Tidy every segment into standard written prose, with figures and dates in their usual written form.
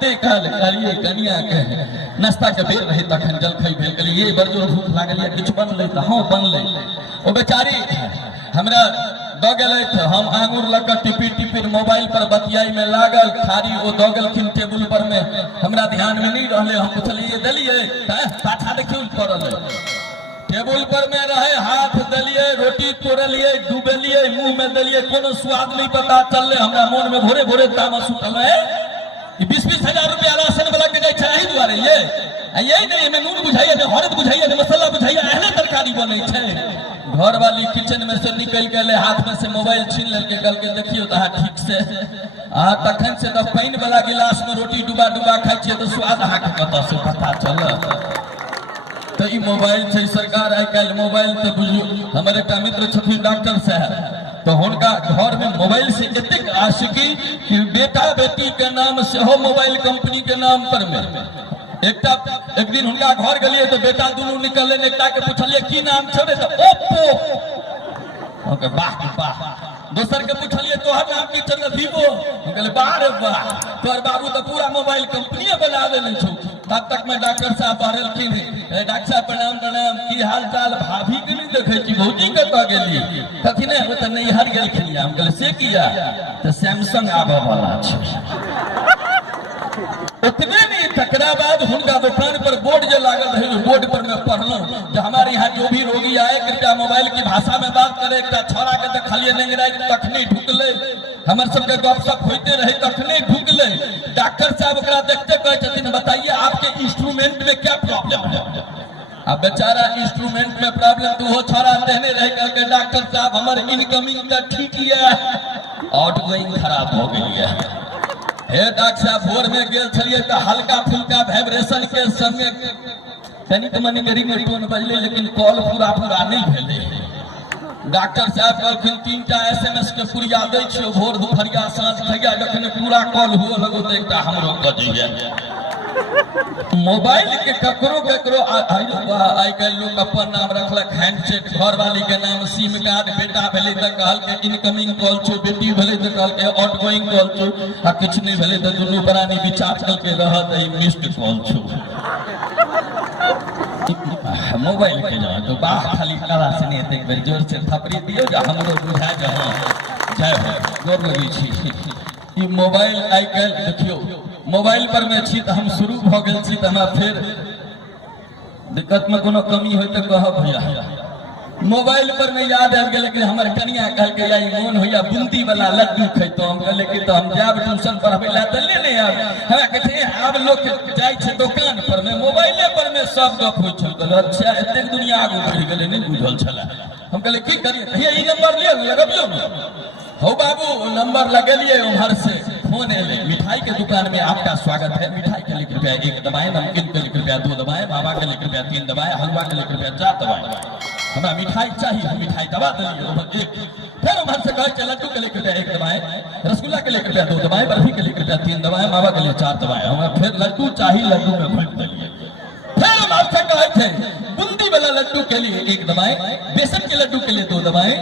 जते कहलिए कनिया के नाश्ता के बेर रहे तखन जलखै भेल कहलिए ये बड़ जोर भूख लागल है किछु बनलै त हां बनलै ओ बेचारी हमरा द गेलैथ हम आंगूर लक टिपी मोबाइल पर बतियाई में लागल खारी ओ द गेलखिन टेबुल पर में हमरा ध्यान में नहीं रहले हम पूछलिए देलिए पाठा देखियो पड़ल टेबुल पर में रहे हाथ दलिए रोटी तोड़लिए डूबलिए मुंह में दलिए कोनो स्वाद नहीं पता चलले हमरा मन में भोरे भोरे तामस उठल है 20-20 हजार रुपया राशन वाला के गई छही दुआरे ये नहीं में नून बुझाइए ने हरद बुझाइए ने मसाला बुझाइए एहने तरकारी बनै छै घर वाली किचन में से निकल गए हाथ में से मोबाइल छीन लेके गल के देखियो त ठीक से तखन से त पानी वाला गिलास में रोटी डुबा डुबा खाइ छिए त स्वाद अहा के कत से पता चलत तो ई मोबाइल छै सरकार आइ काल मोबाइल तो बुझियो हमर एक मित्र छथिन डॉक्टर साहब तो हुनका घर में मोबाइल से एतेक आशिकी कि बेटा बेटी के नाम से हो मोबाइल कंपनी के नाम पर में एक दिन हुनका घर गलिए तो बेटा दुनू निकलले एकटा के पूछलिए की नाम छोड़े तो ओप्पो ओके वाह वाह दोसर के पूछलिए तोहर नाम की चल वीवो हम कहले वाह रे वाह तोहर बाबू तो पूरा मोबाइल कंपनी बना देले छौ तब तक में डॉक्टर साहब पढ़लखिन डॉक्टर साहब प्रणाम प्रणाम की हाल चाल भाभी के नहीं देखे छी भौजी कतऽ गेलिए कखने हो त नहीं हर गेलखिन हम कहले से किया तो सैमसंग आबे वाला छै उतने नहीं तकरा बाद हुनका दुकान पर बोर्ड जो लागल रहे बोर्ड पर मैं पढ़लूं जो हमारे यहाँ जो भी रोगी आए कृपया मोबाइल की भाषा में बात करे एक छोरा के देखलिए नेंगराई तखने ढुकले हमर सबके गपशप होते रहे तखने ढुकले डॉक्टर साहब ओकरा देखते कहे छथिन बताइए आपके इंस्ट्रूमेंट में क्या प्रॉब्लम है अब बेचारा इंस्ट्रूमेंट में प्रॉब्लम तो वो छोरा रहने रह करके डॉक्टर साहब हमारे इनकमिंग का ठीक है आउटगोइंग खराब हो गई है हे डॉक्टर साहब भोर में गेल छलिए तो हल्का फुल्का वाइब्रेशन के संगे तनिक मनिक रिंगटोन बजले लेकिन कॉल पूरा नहीं भेले डॉक्टर साहब कहलखिन 3टा SMS के पुरिया दै छियो भोर दुपहरिया साँझ भैया जखन पूरा कॉल हुए लगो तो एकटा हमरो कजइए मोबाइल के ककरो आई काल लोग अपन नाम रखलक हैंडसेट घर वाली के नाम सिम कार्ड बेटा भेले त कहल के इनकमिंग कॉल छो बेटी भेले त कहल के आउटगोइंग कॉल छो आ किछ नहीं भेले त दुनू प्राणी विचार कल के रहत ई मिस्ड कॉल छो मोबाइल के जा तो बाह खाली कला से नहीं एक बेर जोर से थपड़ी दियो जे हमरो बुझा जे हां जय हो गोर लगी छी ई मोबाइल आई काल देखियो मोबाइल पर में छी तो हम शुरू भ गेल छी त हमरा फिर दिक्कत में कोनो कमी होय त कहब भैया मोबाइल पर में याद आ गेल कि हमर कनिया कहल के याई मन होया बूंदी वाला लड्डू खैतो हम कहले कि तो हम जाब ट्यूशन पढ़ाबे ला त ले नहीं आब हमरा कहते आब लोग जाय छै दुकान पर में मोबाइले पर में सब गप होय छै कहल अच्छा एते दुनिया आगू बढ़ि गेले नहीं बुझल छला हम कहले की करिए भैया ई नंबर लियो लगबियो हो बाबू नंबर लगेलिए उधर से फोन एले मिठाई के दुकान में आपका स्वागत है मिठाई के लिए कृपया 1 दबाएं नमकीन के लिए कृपया 2 दबाएं बाबा के लिए कृपया 3 दबाएं हलवा के लिए कृपया 4 दबाएं हमें मिठाई चाहिए हम मिठाई दबा दिए फिर उधर से कहे लड्डू के लिए कृपया 1 दबाएं रसगुल्ला के लिए कृपया 2 दबाएं बर्फी के लिए कृपया 3 दबाएं मावा के लिए 4 दबाएं हमें फिर लड्डू चाहिए लड्डू में भर दिए फिर उधर से कहे थे बूंदी वाला लड्डू के लिए 1 दबाएं बेसन के लड्डू के लिए 2 दबाएं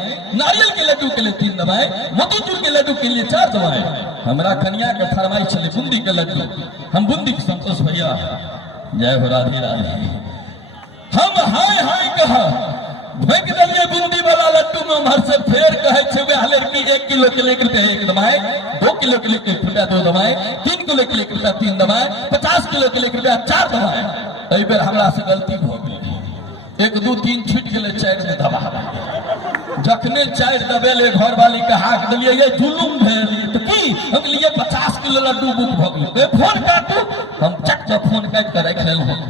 नारियल के लड्डू के लिए 3 दबाएं मोतीचूर के लड्डू के लिए 4 दबाएं हमरा कन्या के फरमाइश चले बूंदी के लड्डू हम बूंदी के संतोष भैया जय हो राधे राधे हम हाय हाय कहा फेंक दिए बूंदी वाला लड्डू में हमारे से फेर कहे छे वह लड़की 1 किलो के लिए कृपया 1 दबाएं 2 किलो के लिए कृपया 2 दबाएं 3 किलो के लिए कृपया 3 दबाएं 50 किलो के लिए कृपया 4 दबाएं एहि बेर हमरा से गलती भ गेल 1 2 3 छूट गेले 4 में दबा जखने 4 दबेले घर वाली के हाथ दिलिए ये जुलुम भेल तो की हम लिए 50 किलो लड्डू बुक भ गेल फोन काटू हम चट फोन काट के रख लेलहुं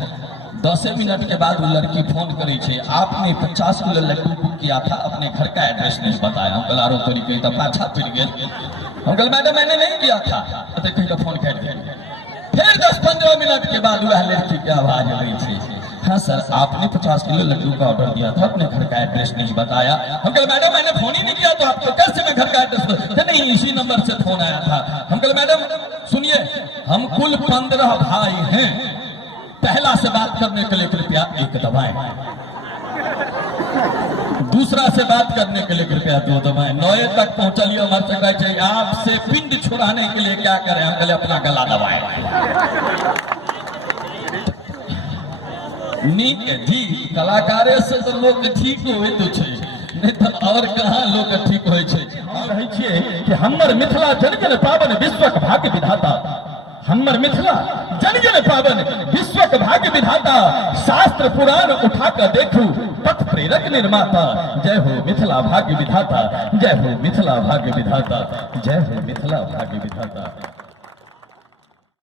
10 मिनट के बाद वो लड़की फोन करी छे आपने 50 किलो लड्डू बुक किया था अपने घर का एड्रेस नहीं बताया हम कल आरो तोरी कही तो पाछा फिर गए हम कल मैडम मैंने नहीं किया था तो कहीं तो फोन काट दिया फिर 10-15 मिनट के बाद वह लड़की की आवाज आई थी हाँ सर आपने 50 किलो लड्डू का ऑर्डर दिया था अपने घर का एड्रेस नहीं बताया हम कल मैडम मैंने फोन ही नहीं किया तो आपको कैसे मैं घर का एड्रेस नहीं इसी नंबर से फोन आया था हम कल मैडम सुनिए हम कुल 15 भाई हैं पहला से बात करने के लिए कृपया 1 दबाएं दूसरा से बात करने के लिए कृपया दो दबाएं। 9 तक पहुंचलिए हमारे से चाहिए आपसे पिंड छुड़ाने के लिए क्या करें, हम पहले अपना गला दबाएं। नीक है ठीक, कलाकारे से तो लोग ठीक होए तो छे, नहीं तो और कहाँ लोग ठीक होए छे। कहै छियै कि हमर मिथिला जन जन पावन विश्वक भाग्य विधाता, हमर मिथिला जन जन पावन विश्वक भाग्य विधाता, शास्त्र पुराण उठा कर देखू पथ प्रेरक निर्माता। जय हो मिथिला भाग्य विधाता, जय हो मिथिला भाग्य विधाता, जय हो मिथिला भाग्य विधाता।